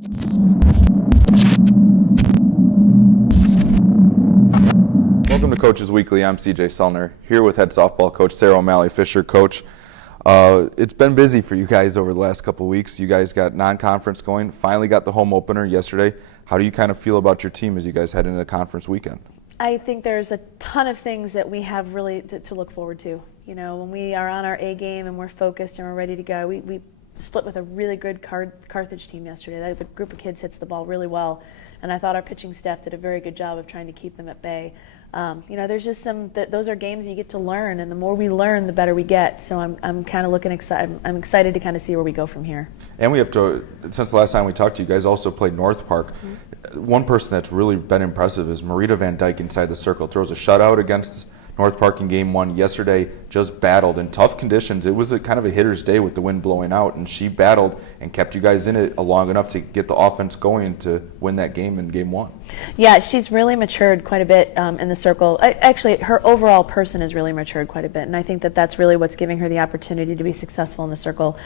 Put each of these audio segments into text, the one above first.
Welcome to Coaches Weekly. I'm CJ Selner, here with head softball coach Sarah O'Malley Fisher. Coach, it's been busy for you guys over the last couple of weeks. You guys got non-conference going, finally got the home opener yesterday. How do you kind of feel about your team as you guys head into the conference weekend? I think there's a ton of things that we have really to look forward to. You know, when we are on our A game and we're focused and we're ready to go, we split with a really good Carthage team yesterday. The group of kids hits the ball really well, and I thought our pitching staff did a very good job of trying to keep them at bay. You know, there's just those are games you get to learn, and the more we learn, the better we get. So I'm kind of I'm excited to kind of see where we go from here. And we have to, since the last time we talked to you, guys also played North Park. Mm-hmm. One person that's really been impressive is Marita Van Dyke inside the circle. Throws a shutout against North Park in Game 1 yesterday, just battled in tough conditions. It was a kind of a hitter's day with the wind blowing out, and she battled and kept you guys in it long enough to get the offense going to win that game in Game 1. Yeah, she's really matured quite a bit in the circle. Actually, her overall person has really matured quite a bit, and I think that that's really what's giving her the opportunity to be successful in the circle.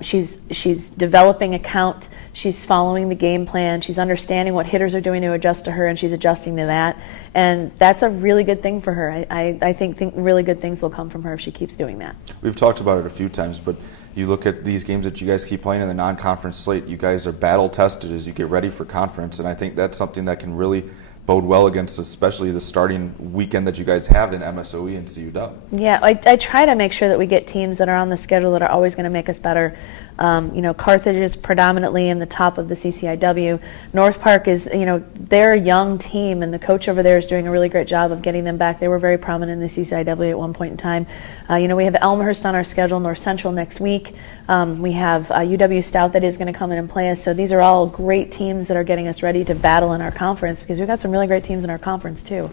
She's developing a count. She's following the game plan. She's understanding what hitters are doing to adjust to her, and she's adjusting to that. And that's a really good thing for her. I think really good things will come from her if she keeps doing that. We've talked about it a few times, but you look at these games that you guys keep playing in the non-conference slate, you guys are battle-tested as you get ready for conference, and I think that's something that can really bode well against especially the starting weekend that you guys have in MSOE and CUW. Yeah, I try to make sure that we get teams that are on the schedule that are always going to make us better. You know, Carthage is predominantly in the top of the CCIW. North Park is, you know, they're a young team, and the coach over there is doing a really great job of getting them back. They were very prominent in the CCIW at one point in time. You know, we have Elmhurst on our schedule, North Central next week. We have UW Stout that is going to come in and play us. So these are all great teams that are getting us ready to battle in our conference, because we've got some really great teams in our conference too.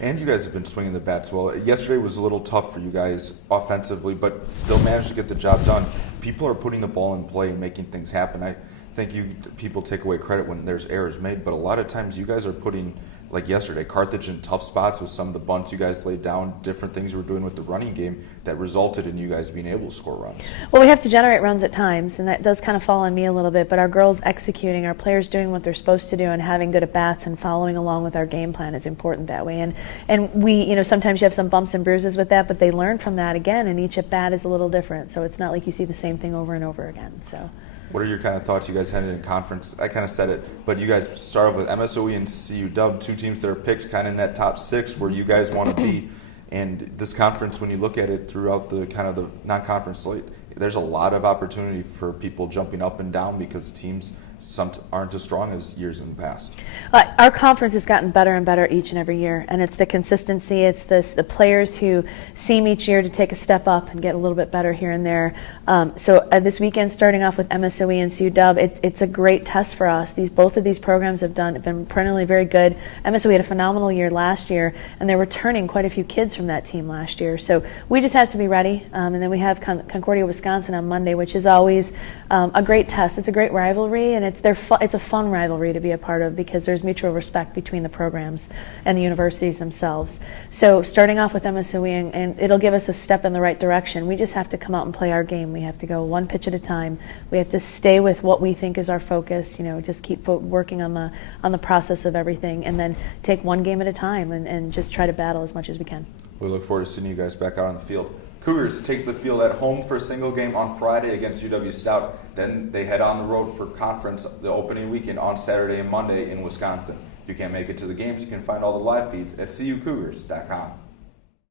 And you guys have been swinging the bats well. Yesterday was a little tough for you guys offensively, but still managed to get the job done. People are putting the ball in play and making things happen. I think people take away credit when there's errors made, but a lot of times you guys are putting, like yesterday, Carthage in tough spots with some of the bunts you guys laid down, different things you were doing with the running game that resulted in you guys being able to score runs. Well, we have to generate runs at times, and that does kind of fall on me a little bit, but our girls executing, our players doing what they're supposed to do and having good at-bats and following along with our game plan is important that way. And we, you know, sometimes you have some bumps and bruises with that, but they learn from that again, and each at-bat is a little different, so it's not like you see the same thing over and over again. So. What are your kind of thoughts? You guys headed in conference. I kind of said it, but you guys start off with MSOE and CUW, two teams that are picked kind of in that top 6 where you guys want to be. And this conference, when you look at it throughout the kind of the non-conference slate, there's a lot of opportunity for people jumping up and down because teams aren't as strong as years in the past. Our conference has gotten better and better each and every year, and it's the consistency, it's the players who seem each year to take a step up and get a little bit better here and there. So this weekend, starting off with MSOE and CUW, it's a great test for us. Both of these programs have been perennially very good. MSOE had a phenomenal year last year, and they're returning quite a few kids from that team last year. So we just have to be ready. And then we have Concordia, Wisconsin on Monday, which is always a great test. It's a great rivalry, and it's a fun rivalry to be a part of because there's mutual respect between the programs and the universities themselves. So starting off with MSOE, and it'll give us a step in the right direction. We just have to come out and play our game. We have to go one pitch at a time. We have to stay with what we think is our focus. You know, just keep working on the process of everything, and then take one game at a time and just try to battle as much as we can. We look forward to seeing you guys back out on the field. Cougars take the field at home for a single game on Friday against UW Stout. Then they head on the road for conference the opening weekend on Saturday and Monday in Wisconsin. If you can't make it to the games, you can find all the live feeds at cucougars.com.